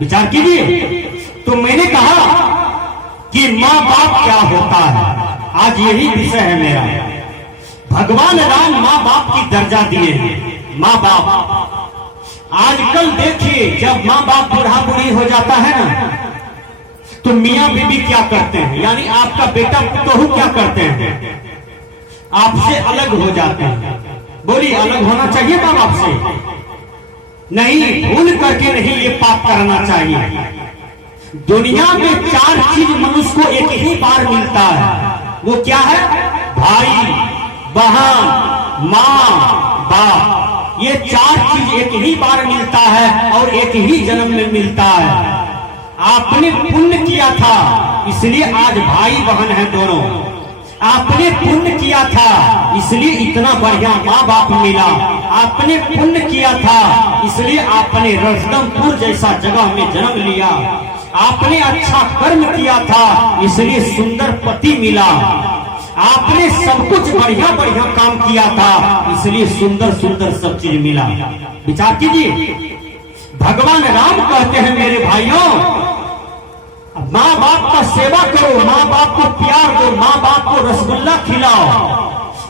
विचार कीजिए। तो मैंने कहा कि माँ बाप क्या होता है, आज यही विषय है मेरा। भगवान राम माँ बाप की दर्जा दिए हैं। माँ बाप आजकल देखिए, जब माँ बाप बूढ़ा बूढ़ी हो जाता है ना, तो मियाँ बीबी क्या करते हैं, यानी आपका बेटा पुतोहू क्या करते हैं, आपसे अलग हो जाते हैं। बोलिए, अलग होना चाहिए माँ बाप से? नहीं, भूल करके नहीं, ये पाप करना चाहिए। दुनिया में 4 चीज मनुष्य को एक ही बार मिलता है। वो क्या है? भाई, बहन, माँ, बाप। ये 4 चीज एक ही बार मिलता है और एक ही जन्म में मिलता है। आपने पुण्य किया था, इसलिए आज भाई बहन है दोनों। आपने पुण्य किया था, इसलिए इतना बढ़िया माँ बाप मिला। आपने पुण्य किया था, इसलिए आपने रजदमपुर जैसा जगह में जन्म लिया। आपने अच्छा कर्म किया था, इसलिए सुंदर पति मिला। आपने सब कुछ बढ़िया बढ़िया काम किया था, इसलिए सुंदर सुंदर सब चीज मिला। विचार कीजिए। भगवान राम कहते हैं, मेरे भाइयों, माँ बाप का सेवा करो, माँ बाप को प्यार दो, माँ बाप को रसगुल्ला खिलाओ।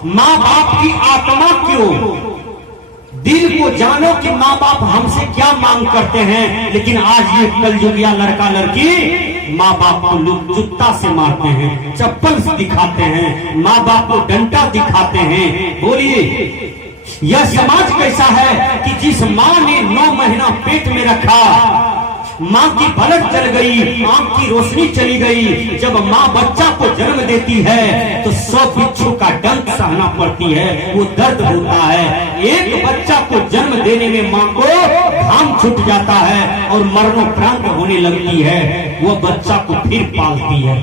माँ बाप की आत्मा क्यों, दिल को जानो कि माँ बाप हमसे क्या मांग करते हैं। लेकिन आज ये कलयुगिया लड़का लड़की माँ बाप को लोग जूता से मारते हैं, चप्पल से दिखाते हैं, माँ बाप को डंडा दिखाते हैं। बोलिए, यह समाज कैसा है कि जिस माँ ने 9 महीना पेट में रखा, माँ की पलक जल गई, आंख की रोशनी चली गई। जब माँ बच्चा को जन्म देती है तो 100 बिच्छू का डंक सहना पड़ती है, वो दर्द होता है। एक बच्चा को जन्म देने में माँ को घाम छूट जाता है और मरणोपरांत होने लगती है। वो बच्चा को फिर पालती है,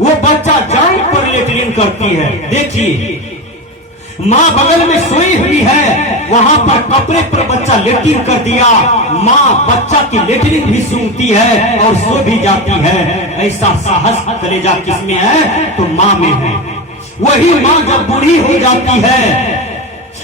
वो बच्चा जान पर लेटरिन करती है। देखिए, माँ बगल में सोई हुई है, वहां पर कपड़े पर बच्चा लेटरिन कर दिया। माँ बच्चा की लेटरिन भी सूंघती है और सो भी जाती है। ऐसा साहस कलेजा किसमें है? तो माँ में है। वही माँ जब बूढ़ी हो जाती है,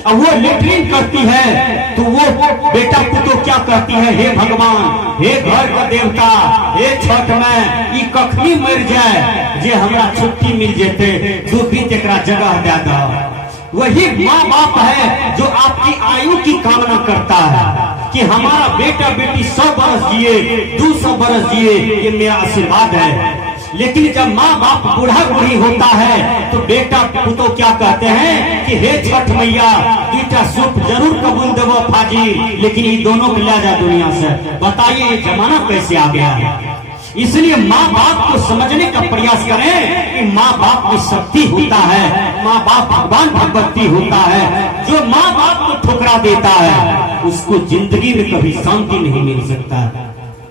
अब वो लेटरिन करती है, तो वो बेटा को तो क्या कहती है? हे भगवान, हे घर का देवता, हे छठ में ई कखनी मर जाए जे हमरा छुट्टी मिल जेते, 2 दिन एकरा जगह दे दो। वही माँ बाप है जो आपकी आयु की कामना करता है कि हमारा बेटा बेटी 100 बरस जिए, 200 बरस जिए, ये मेरा आशीर्वाद है। लेकिन जब माँ बाप बूढ़ा बूढ़ी होता है तो बेटा पुतो क्या कहते हैं कि हे छठ मैया, 2टा सूप जरूर कबूल देवो फाजी, लेकिन ये दोनों को ले जा दुनिया से। बताइए, ये जमाना कैसे आ गया है? इसलिए माँ बाप को समझने का प्रयास करें कि माँ बाप की शक्ति होता है, माँ बाप भगवान भगवती होता है। जो माँ बाप को ठुकरा देता है उसको जिंदगी में कभी शांति नहीं मिल सकता है।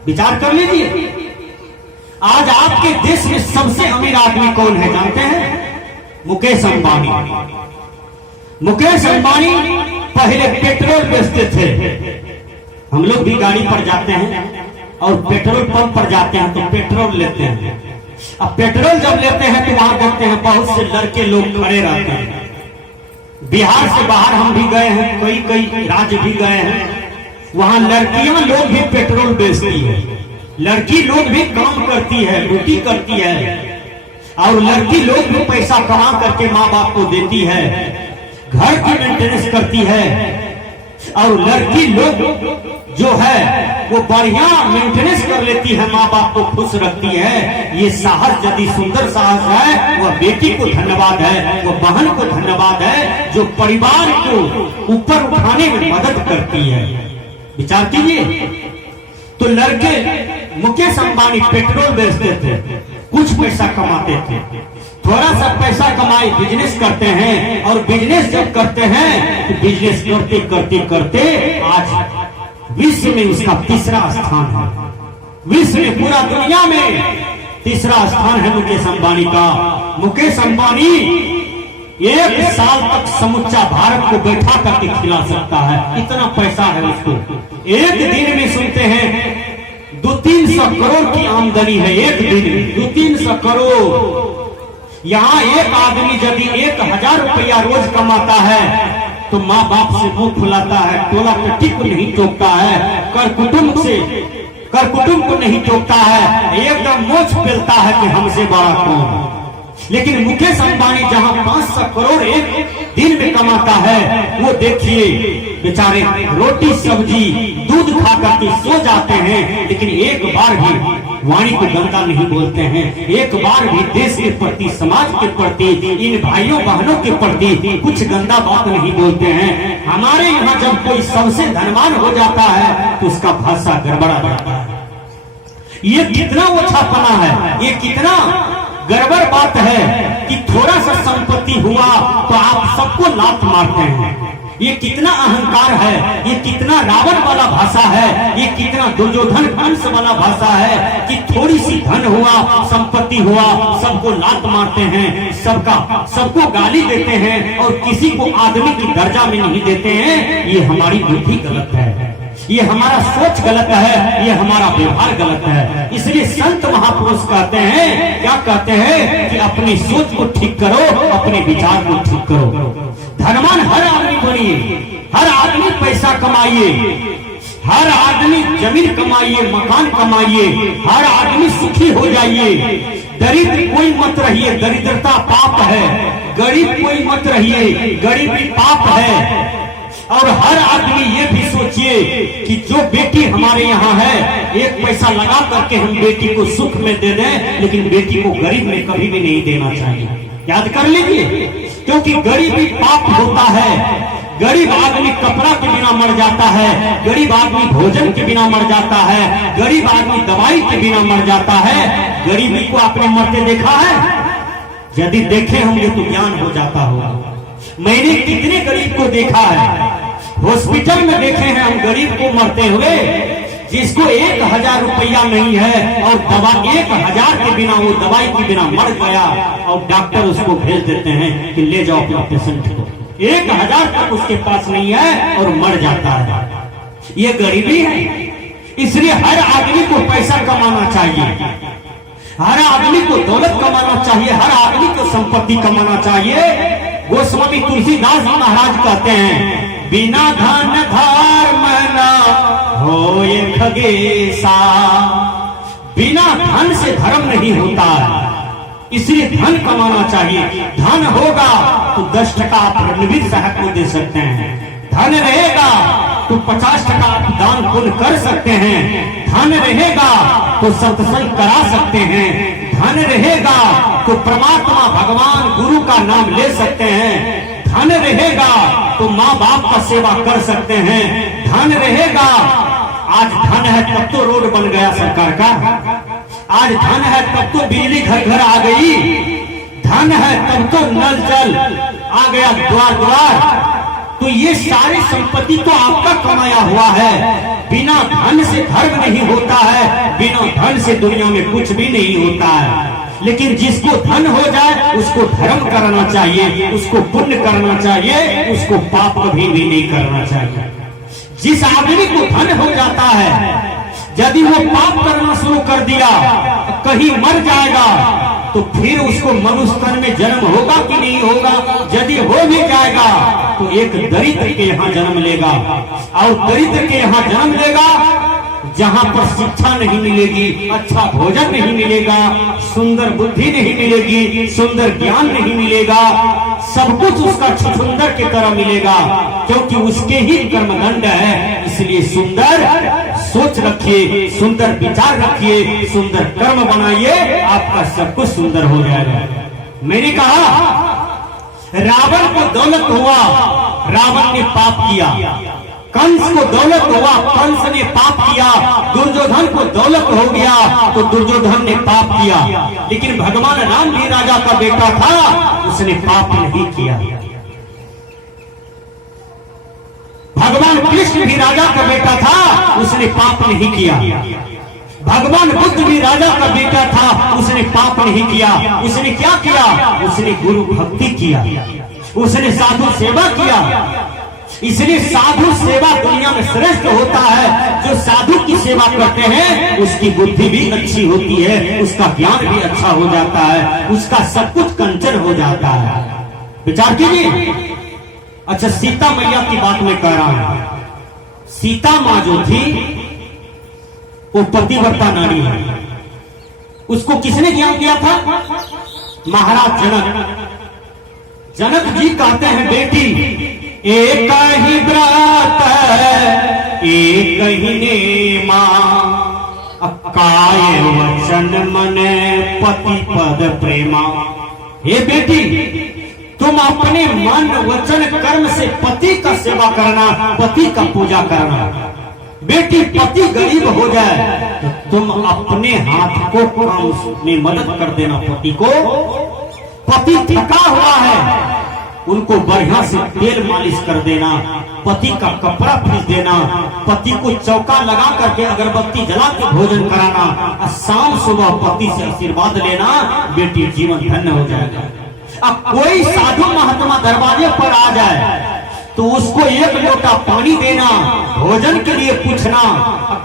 विचार कर लीजिए, आज आपके देश में सबसे अमीर आदमी कौन है जानते हैं? मुकेश अंबानी। मुकेश अंबानी पहले पेट्रोल बेचते थे। हम लोग भी गाड़ी पर जाते हैं और पेट्रोल पंप पर जाते हैं तो पेट्रोल लेते हैं। अब पेट्रोल जब लेते हैं तो वहां देखते हैं बहुत से लड़के लोग खड़े रहते हैं। बिहार से बाहर हम भी गए हैं, कई राज्य भी गए हैं, वहां लड़कियां लोग भी पेट्रोल बेचती है, लड़की लोग भी काम करती है, ड्यूटी करती है, और लड़की लोग भी पैसा कमा करके माँ बाप को देती है, घर की मेंटेनेंस करती है। और लड़की लोग जो है वो बढ़िया मेंटेनेंस कर लेती है, माँ बाप को खुश रखती है। ये साहस यदि सुंदर साहस है, वह बेटी को धन्यवाद है, वो बहन को धन्यवाद है जो परिवार को ऊपर उठाने में मदद करती है। विचार कीजिए। तो लड़के मुकेश अंबानी पेट्रोल बेचते थे, कुछ पैसा कमाते थे, थोड़ा सा पैसा कमाए बिजनेस करते हैं, और बिजनेस जब करते हैं तो बिजनेस करते करते करते आज विश्व में उसका 3रा स्थान है। विश्व में, पूरा दुनिया में 3रा स्थान है मुकेश अंबानी का। मुकेश अंबानी 1 साल तक समूचा भारत को बैठा करके खिला सकता है, इतना पैसा है उसको। एक दिन में सुनते हैं 200-300 करोड़ की आमदनी है, एक दिन में 200-300 करोड़। यहाँ एक आदमी यदि 1000 रुपया रोज कमाता है तो माँ बाप से मुंह फुलाता है, टोला टट्टी को नहीं टोकता है, कर कुटुंब से कर कुटुंब को नहीं टोकता है, एकदम मोछ पेलता है कि हमसे बड़ा कौन। लेकिन मुकेश अंबानी जहां 500 करोड़ एक दिन में कमाता है, वो देखिए बेचारे रोटी सब्जी दूध खा करके सो जाते हैं, लेकिन एक बार भी वाणी को गंदा नहीं बोलते हैं, एक बार भी देश के प्रति, समाज के प्रति, इन भाइयों बहनों के प्रति कुछ गंदा बात नहीं बोलते हैं। हमारे यहाँ जब कोई सबसे धनवान हो जाता है तो उसका भाषा गड़बड़ा जाता है। ये कितना ओछापना है, ये कितना गड़बड़ बात है कि थोड़ा सा संपत्ति हुआ तो आप सबको लात मारते हैं। ये कितना अहंकार है, ये कितना रावण वाला भाषा है, ये कितना दुर्योधन कंस वाला भाषा है कि थोड़ी सी धन हुआ, संपत्ति हुआ, सबको लात मारते हैं, सबको गाली देते हैं और किसी को आदमी की दर्जा में नहीं देते हैं। ये हमारी बुद्धि गलत है, ये हमारा सोच गलत है, ये हमारा व्यवहार गलत है। इसलिए संत महापुरुष कहते हैं, क्या कहते हैं कि अपनी सोच को ठीक करो, अपने विचार को ठीक करो। धनवान हर आदमी बनिए, हर आदमी पैसा कमाइए, हर आदमी जमीन कमाइए, मकान कमाइए, हर आदमी सुखी हो जाइए। दरिद्र कोई मत रहिए, दरिद्रता पाप है। गरीब कोई मत रहिए, गरीबी पाप है। और हर आदमी ये भी सोचिए कि जो बेटी हमारे यहाँ है, एक पैसा लगा करके हम बेटी को सुख में दे दें, लेकिन बेटी को गरीब में कभी भी नहीं देना चाहिए। याद कर लीजिए, क्योंकि गरीबी पाप होता है। गरीब आदमी कपड़ा के बिना मर जाता है, गरीब आदमी भोजन के बिना मर जाता है, गरीब आदमी दवाई के बिना मर जाता है। गरीबी को आपने मरते देखा है? यदि देखे होंगे तो ज्ञान हो जाता होगा। मैंने कितने गरीब को देखा है, हॉस्पिटल में देखे हैं हम गरीब को मरते हुए, जिसको 1000 रुपया नहीं है और दवा 1000 के बिना, वो दवाई के बिना मर गया और डॉक्टर उसको भेज देते हैं कि ले जाओ अपना पेशेंट को। 1000 तक उसके पास नहीं है और मर जाता है। ये गरीबी है। इसलिए हर आदमी को पैसा कमाना चाहिए, हर आदमी को दौलत कमाना चाहिए, हर आदमी को संपत्ति कमाना चाहिए। गोस्वामी तुलसीदास महाराज कहते हैं, बिना धन धर्म न होए खगेसा। बिना धन से धर्म नहीं होता है, इसलिए धन कमाना चाहिए। धन होगा तो 10 टका आप रणवीर साहब को दे सकते हैं, धन रहेगा तो 50 टका आप दान पुण्य कर सकते हैं, धन रहेगा तो सत्संग करा सकते हैं, धन रहेगा तो परमात्मा भगवान गुरु का नाम ले सकते हैं, धन रहेगा तो माँ बाप का सेवा कर सकते हैं, धन रहेगा। आज धन है तब तो रोड बन गया सरकार का, आज धन है तब तो बिजली घर घर आ गई, धन है तब तो नल जल आ गया द्वार द्वार। तो ये सारी संपत्ति तो आपका कमाया हुआ है। बिना धन से धर्म नहीं होता है, बिना धन से दुनिया में कुछ भी नहीं होता है। लेकिन जिसको धन हो जाए उसको धर्म करना चाहिए, उसको पुण्य करना चाहिए, उसको पाप कभी भी नहीं करना चाहिए। जिस आदमी को धन हो जाता है, यदि वो पाप करना शुरू कर दिया, कहीं मर जाएगा, तो फिर उसको मनुष्य तन में जन्म होगा कि नहीं होगा? यदि हो भी जाएगा तो एक दरिद्र के यहाँ जन्म लेगा, और दरिद्र के यहाँ जन्म लेगा जहाँ पर शिक्षा नहीं मिलेगी, अच्छा भोजन नहीं मिलेगा, सुंदर बुद्धि नहीं मिलेगी, सुंदर ज्ञान नहीं मिलेगा, सब कुछ उसका छुछुंदर की तरह मिलेगा, क्योंकि उसके ही कर्मदंड है। इसलिए सुंदर सोच रखिए, सुंदर विचार रखिए, सुंदर कर्म बनाइए, आपका सब कुछ सुंदर हो जाएगा। मैंने कहा रावण को दौलत हुआ, रावण ने पाप किया। कंस को दौलत हुआ, कंस ने पाप किया। दुर्योधन को दौलत हो गया तो दुर्योधन ने पाप किया। लेकिन भगवान राम भी राजा का बेटा था, उसने पाप नहीं किया। भगवान कृष्ण भी राजा का बेटा था, उसने पाप नहीं किया। भगवान बुद्ध भी राजा का बेटा था, उसने पाप नहीं किया। उसने क्या किया? उसने गुरु भक्ति किया, उसने साधु सेवा किया। इसलिए साधु सेवा दुनिया में श्रेष्ठ होता है। जो साधु की सेवा करते हैं उसकी बुद्धि भी अच्छी होती है, उसका ज्ञान भी अच्छा हो जाता है, उसका सब कुछ कंचन हो जाता है। विचार कीजिए। अच्छा, सीता मैया की बात मैं कह रहा हूं। सीता माँ जो थी वो पतिव्रता नारी है। उसको किसने ज्ञान दिया था? महाराज जनक। जनक जी कहते हैं, बेटी एक ही व्रत एक ही नेमा, काय वचन मन पति पद प्रेमा। हे बेटी, तुम अपने मन वचन कर्म से पति का सेवा करना, पति का पूजा करना। बेटी, पति गरीब हो जाए तो तुम अपने हाथ को काम में मदद कर देना पति को। पति थका हुआ है, उनको बढ़िया से तेल मालिश कर देना, पति का कपड़ा फीस देना, पति को चौका लगा करके अगरबत्ती जला के भोजन कराना, और शाम सुबह पति से आशीर्वाद लेना। बेटी, जीवन धन्य हो जाएगा। अब कोई साधु महात्मा दरवाजे पर आ जाए तो उसको एक लोटा पानी देना, भोजन के लिए पूछना,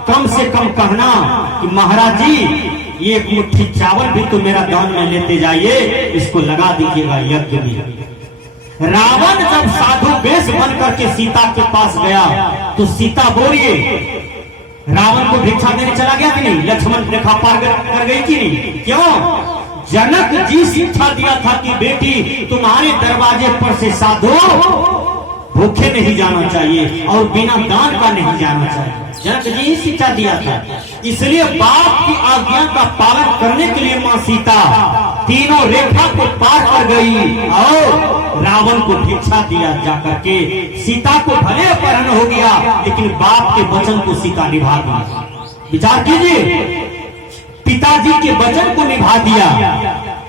कम से कम कहना कि महाराज जी एक मुट्ठी चावल भी तो मेरा दान में लेते जाइए, इसको लगा दीजिएगा यज्ञ में। रावण जब साधु वेश बन करके सीता के पास गया तो सीता बोलिए, रावण को भिक्षा देने चला गया कि नहीं? लक्ष्मण रेखा पार कर गई कि नहीं? क्यों? जनक जी शिक्षा दिया था कि बेटी, तुम्हारे दरवाजे पर से साधु भूखे नहीं जाना चाहिए और बिना दान का नहीं जाना चाहिए। जनक जी शिक्षा दिया था। इसलिए बाप की आज्ञा का पालन करने के लिए मां सीता तीनों रेखा को पार कर गई और रावण को भिक्षा दिया जाकर के। सीता को भले अपहरण हो गया, लेकिन बाप के वचन को सीता निभा दिया। विचार कीजिए, पिताजी के वचन को निभा दिया,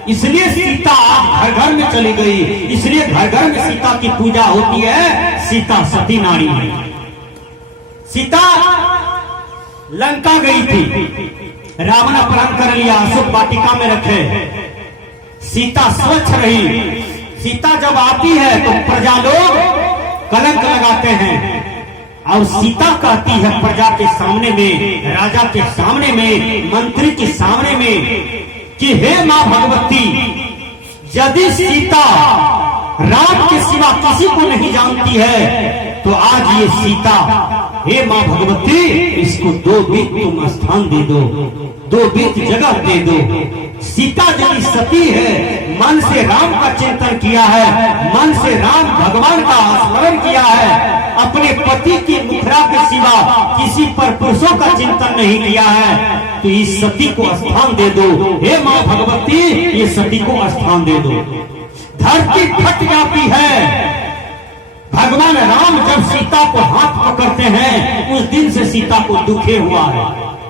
इसलिए सीता आज घर घर में चली गई। इसलिए घर घर में सीता की पूजा होती है। सीता सती नारी है। सीता लंका गई थी, रावण अपहरण कर लिया, अशोक वाटिका में रखे। सीता स्वच्छ रही। सीता जब आती है तो प्रजा लोग कलंक लगाते हैं, और सीता कहती है प्रजा के सामने में, राजा के सामने में, मंत्री के सामने में कि हे मां भगवती, यदि सीता राम के सिवा किसी को नहीं जानती है तो आज ये सीता, हे मां भगवती, इसको 2 बीत तुम स्थान दे दो, 2 बीत जगह दे दो। सीता यदि सती है, मन से राम का चिंतन किया है, मन से राम भगवान का स्मरण किया है, अपने पति की मुखरा के सिवा किसी पर पुरुषों का चिंतन नहीं किया है, तो इस सती को स्थान दे दो। हे मां भगवती, ये सती को स्थान दे दो। धरती फट जाती है। भगवान राम जब सीता को हाथ पकड़ते हैं, उस दिन से सीता को दुखे हुआ है।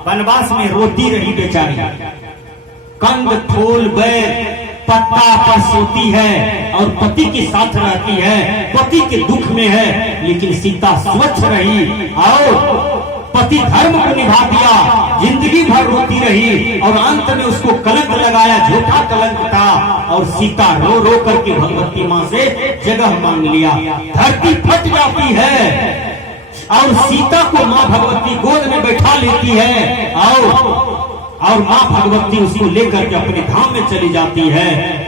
वनवास में रोती रही बेचारी, कंद फूल बैर पत्ता पर सोती है और पति के साथ रहती है, पति के दुख में है। लेकिन सीता स्वच्छ रही और पति धर्म को निभा दिया, जिंदगी भर रोती रही और अंत में उसको कलंक लगाया, झूठा कलंक था, और सीता रो रो करके भगवती मां से जगह मांग लिया। धरती फट जाती है और सीता को मां भगवती गोद में बैठा लेती है और मां भगवती उसको लेकर के अपने धाम में चली जाती है।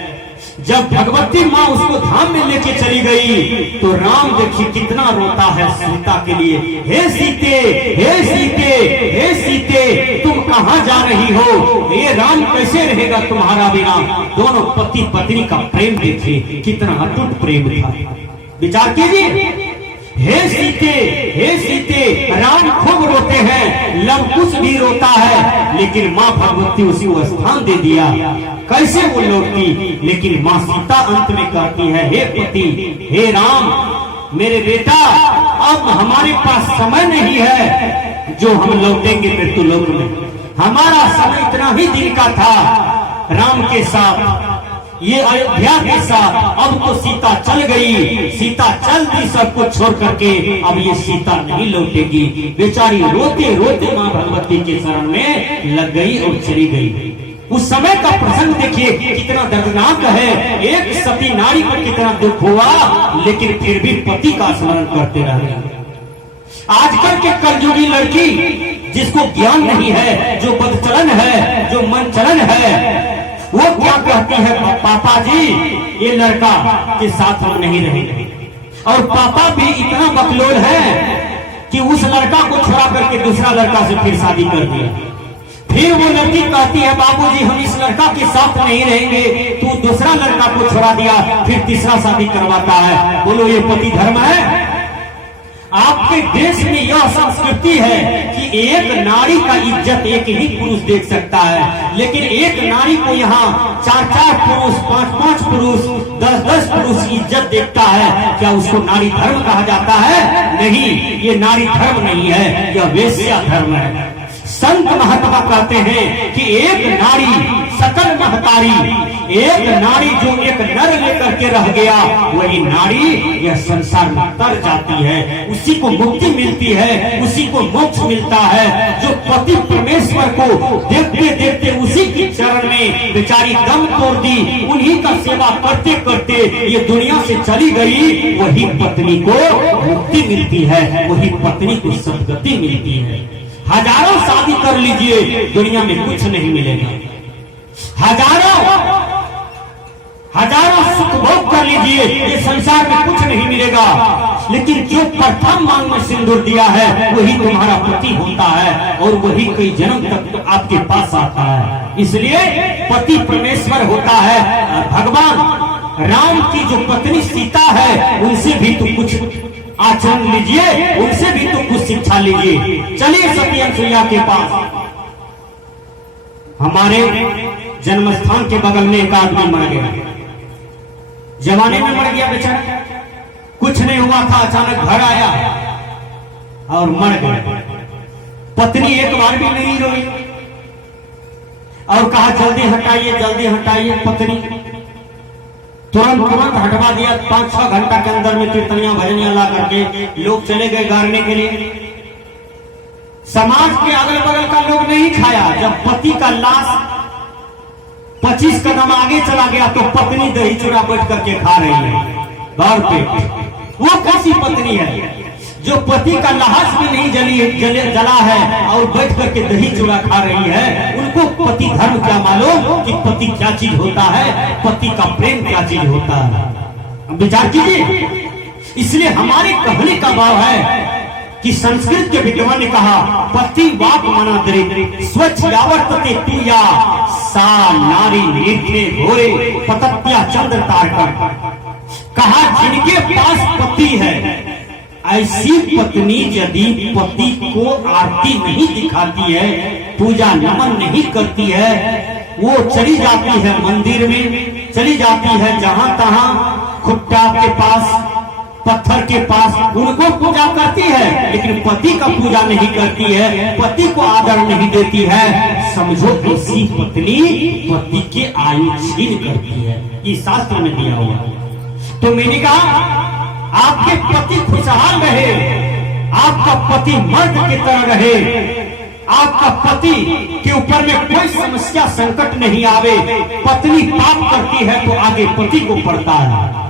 जब भगवती मां उसको धाम में लेके चली गई तो राम देखिए कितना रोता है सीता के लिए। हे सीते, हे सीते, हे सीते, तुम कहां जा रही हो? ये राम कैसे रहेगा तुम्हारा बिना? दोनों पति पत्नी का प्रेम देखिए, कितना अटूट प्रेम था। विचार कीजिए, हे सीते, हे सीते, राम खूब रोते हैं, लव कुश भी रोता है, लेकिन मां भगवती उसी को स्थान दे दिया। कैसे वो लौटती? लेकिन मां सीता अंत में कहती है, हे पति, हे राम, मेरे बेटा, अब हमारे पास समय नहीं है जो हम लौटेंगे मृत्यु लोक में। हमारा समय इतना ही दिन का था राम के साथ, ये अयोध्या के साथ। अब तो सीता चल गई, सीता चल दी सब कुछ छोड़ करके, अब ये सीता नहीं लौटेगी। बेचारी रोते रोते मां भगवती के शरण में लग गई और चली गई। उस समय का प्रसंग देखिए कितना दर्दनाक है। एक सती नारी को कितना दुख हुआ, लेकिन फिर भी पति का स्मरण करते रहे। आजकल के कलयुगी लड़की जिसको ज्ञान नहीं है, जो बदचलन है, जो मन चलन है, वो क्या कहती है, पापा जी ये लड़का के साथ हम नहीं रहेंगे। और पापा भी इतना बकलोल है कि उस लड़का को छोड़ा करके दूसरा लड़का से फिर शादी कर दिया। फिर वो लड़की कहती है बाबूजी हम इस लड़का के साथ नहीं रहेंगे, तू दूसरा लड़का को छोड़ा दिया, फिर तीसरा शादी करवाता है। बोलो ये पति धर्म है? आपके देश में यह संस्कृति है कि एक नारी का इज्जत एक ही पुरुष देख सकता है, लेकिन एक नारी को यहाँ 4-4 पुरुष, 5-5 पुरुष, 10-10 पुरुष इज्जत देखता है। क्या उसको नारी धर्म कहा जाता है? नहीं, ये नारी धर्म नहीं है, यह वेश्या धर्म है। संत महात्मा कहते हैं कि एक नारी सकल महतारी, एक नारी जो एक नर लेकर के रह गया, वही नारी यह संसार में तर जाती है, उसी को मुक्ति मिलती है, उसी को मोक्ष मिलता है। जो पति परमेश्वर को देखते देखते उसी के चरण में बेचारी दम तोड़ दी, उन्हीं का सेवा करते करते ये दुनिया से चली गई, वही पत्नी को मुक्ति मिलती है, वही पत्नी को सद्गति मिलती है। हजारों शादी कर लीजिए, दुनिया में कुछ नहीं मिलेगा। हजारों सुख भोग कर लीजिए, ये संसार में कुछ नहीं मिलेगा, लेकिन जो प्रथम मांग में सिंदूर दिया है वही तुम्हारा पति होता है, और वही कई जन्म तक आपके पास आता है। इसलिए पति परमेश्वर होता है। भगवान राम की जो पत्नी सीता है, उनसे भी तो कुछ आचरण लीजिए, उनसे भी तो कुछ शिक्षा लीजिए। चलिए सती अनसुईया के पास। हमारे जन्म स्थान के बगल में एक आदमी मर गया, जमाने में मर गया बेचारा, कुछ नहीं हुआ था, अचानक घर आया और मर गया। पत्नी एक बार भी नहीं रोई और कहा जल्दी हटाइए। पत्नी तुरंत हटवा दिया। 5-6 घंटा के अंदर में कीर्तनियां भजनियां ला करके लोग चले गए गाड़ने के लिए। समाज के अगल बगल का लोग नहीं खाया। जब पति का लाश 25 कदम आगे चला गया तो पत्नी दही चूड़ा बैठ करके खा रही है भर पेट। वो कैसी पत्नी है जो पति का लाश भी नहीं जला है और बैठ करके दही चूड़ा खा रही है? उनको पति धर्म क्या मालूम कि पति क्या चीज होता है, पति का प्रेम क्या चीज होता है। विचार कीजिए। इसलिए हमारे कहने का भाव है कि संस्कृत के विद्वान ने कहा पति वाक मनादरे स्वच्छ यावर्तते तुया सा नारी निर्थे घोरे पतत्या चंद्र तारकम। कहा जिनके पास पति है, ऐसी पत्नी यदि पति को आरती नहीं दिखाती है, पूजा नमन नहीं करती है, वो चली जाती है मंदिर में, चली जाती है जहां तहां खुट्टा के पास, पत्थर के पास, उनको पूजा करती है, लेकिन पति का पूजा नहीं करती है, पति को आदर नहीं देती है, समझो ऐसी पत्नी पति के आयु छीन करती है। ये शास्त्र में दिया हुआ। तो मैंने कहा आपके पति खुशहाल रहे, आपका पति मर्द की तरह रहे, आपका पति के ऊपर में कोई समस्या संकट नहीं आवे। पत्नी पाप करती है तो आगे पति को पड़ता है,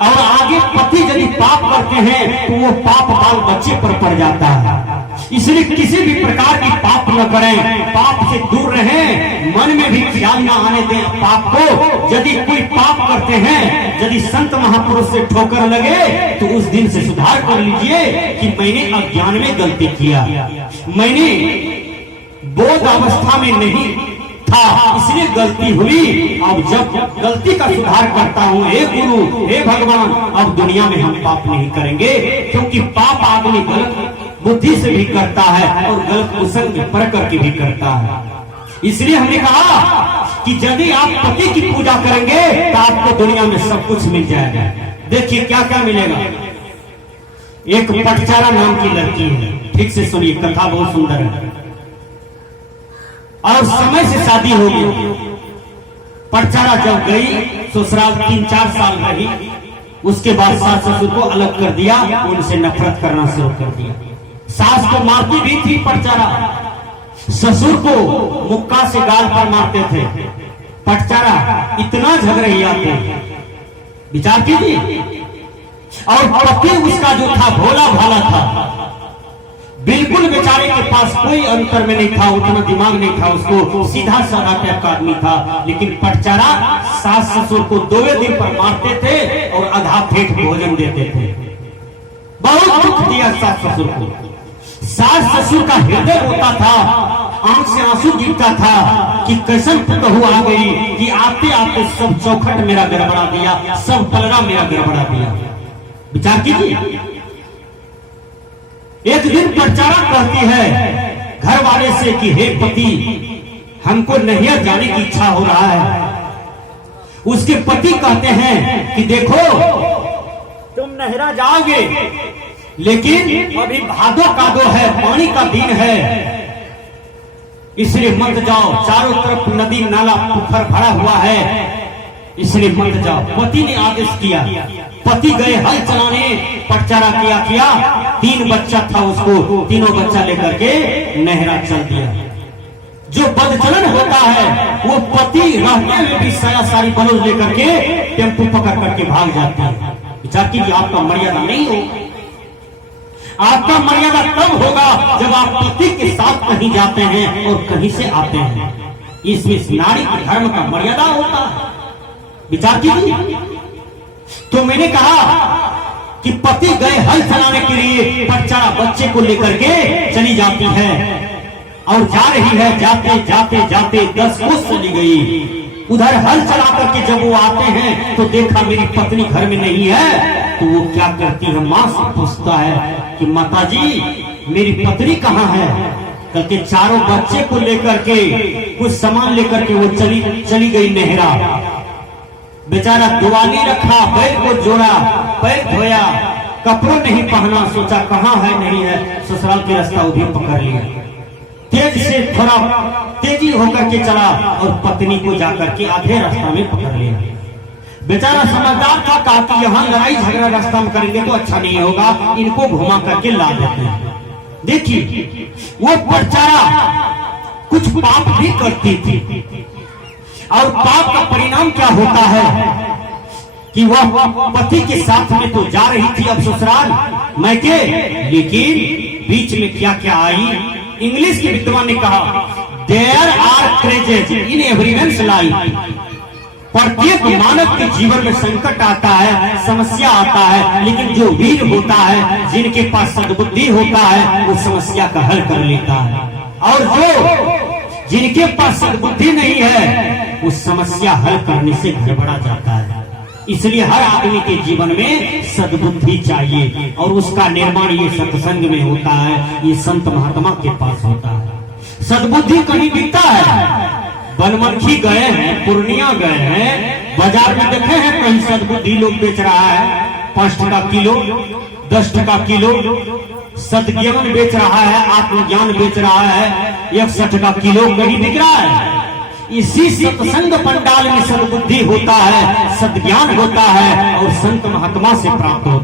और आगे पति यदि पाप करते हैं तो वो पाप बाल बच्चे पर पड़ जाता है। इसलिए किसी भी प्रकार की पाप न करें, पाप से दूर रहें, मन में भी ख्याल न आने दें पाप को। यदि कोई पाप करते हैं, यदि संत महापुरुष से ठोकर लगे तो उस दिन से सुधार कर लीजिए कि मैंने अज्ञान में गलती किया, मैंने बोध अवस्था में नहीं था, इसलिए गलती हुई। अब जब गलती का सुधार करता हूँ, हे गुरु, हे भगवान, अब दुनिया में हम पाप नहीं करेंगे, क्योंकि पाप आदमी गलत बुद्धि से भी करता है और गलत कुसंग में पढ़ करके भी करता है। इसलिए हमने कहा कि यदि आप पति की पूजा करेंगे तो आपको दुनिया में सब कुछ मिल जाएगा। देखिए क्या क्या मिलेगा। एक पटचारा नाम की लड़की है, ठीक से सुनिए, कथा बहुत सुंदर है, और समय से शादी हो गई। पटचारा जब गई ससुराल 3-4 साल रही, उसके बाद सास ससुर को अलग कर दिया, उनसे नफरत करना शुरू कर दिया। सास को मारती भी थी पटचारा, ससुर को मुक्का से गाल पर मारते थे। पटचारा इतना झगड़िया थे, विचार कीजिए। और पति उसका जो था भोला भाला था, बिल्कुल बेचारे के पास कोई अंतर में नहीं था, उतना दिमाग नहीं था, उसको सीधा साधा टाइप का आदमी था। लेकिन पटचारा सास ससुर को 2 दिन पर मारते थे और आधा पेट भोजन देते थे। बहुत दुख दिया सास ससुर को। सास ससुर का हृदय रोता था, आंख से आंसू गिरता था कि कैसन पुतहू आ गई कि आते आते सब चौखट मेरा गड़बड़ा दिया, सब पलड़ा मेरा गड़बड़ा दिया। विचार कीजिए। एक दिन प्रचारा कहती है घर वाले से कि हे पति, हमको नैहर जाने की इच्छा हो रहा है। उसके पति कहते हैं कि देखो तुम नहरा जाओगे, लेकिन अभी भादो कादो है, पानी का दिन है, इसलिए मत जाओ। चारों तरफ नदी नाला पोखर भरा हुआ है, इसलिए मत जाओ। पति ने आदेश किया। पति गए हल चलाने, पटचारा किया। 3 बच्चा था उसको, तीनों बच्चा लेकर के नहरा चल दिया। जो बदचलन होता है वो पति रहते हुए भी साया सारी बलोज लेकर के टेम्पो पकड़ करके भाग जाता है। विचार कीजिए, आपका मर्यादा नहीं हो। आपका मर्यादा तब होगा जब आप पति के साथ कहीं जाते हैं और कहीं से आते हैं। इसमें नारी के धर्म का मर्यादा होता है। विचार कीजिए। तो मैंने कहा कि पति गए हल चलाने के लिए, पटचारा बच्चे को लेकर के चली जाती है और जा रही है। जाते जाते जाते 10 कोस चली गई। उधर हल चला करके जब वो आते हैं तो देखा मेरी पत्नी घर में नहीं है। तो वो क्या करती है, माँ से पूछता है कि माताजी मेरी पत्नी कहाँ है। करके चारों बच्चे को लेकर के, कुछ सामान लेकर के वो चली गई नहरा। बेचारा दुआनी रखा, पैर को जोड़ा, पैर धोया, कपड़ों नहीं पहना, सोचा कहाँ है नहीं है। ससुराल के रास्ता वो भी पकड़ लिया। तेज से थोड़ा तेजी होकर के चला और पत्नी को जाकर के आधे रास्ता में पकड़ लिया। बेचारा समझदार था, कहा कि यहाँ लड़ाई झगड़ा रास्ता में करेंगे तो अच्छा नहीं होगा, इनको घुमा करके ला देते हैं। देखिए वो बेचारा कुछ पाप भी करती थी, और पाप का परिणाम क्या होता है कि वह पति के साथ में तो जा रही थी अब ससुराल मैके, लेकिन बीच में क्या क्या आई। इंग्लिश के विद्वान ने कहा there are crazes in everyone's life. प्रत्येक मानव के जीवन में संकट आता है, समस्या आता है, लेकिन जो वीर होता है, जिनके पास सद्बुद्धि होता है, वो समस्या का हल कर लेता है। और जो जिनके पास सद्बुद्धि नहीं है, उस समस्या हल करने से गड़बड़ा जाता है। इसलिए हर आदमी के जीवन में सद्बुद्धि चाहिए, और उसका निर्माण ये सत्संग में होता है, ये संत महात्मा के पास होता है। सद्बुद्धि कहीं दिखता है। बनमनखी गए हैं, पूर्णिया गए हैं, बाजार में देखे हैं कहीं सद्बुद्धि लोग बेच रहा है 5 टका किलो, 10 टका किलो। सद्ज्ञान बेच रहा है, आत्मज्ञान बेच रहा है 160 टका किलो कहीं बिक रहा है। इसी सत्संग पंडाल में सद्बुद्धि होता है, सद्ज्ञान होता है, और संत महात्मा से प्राप्त होता है।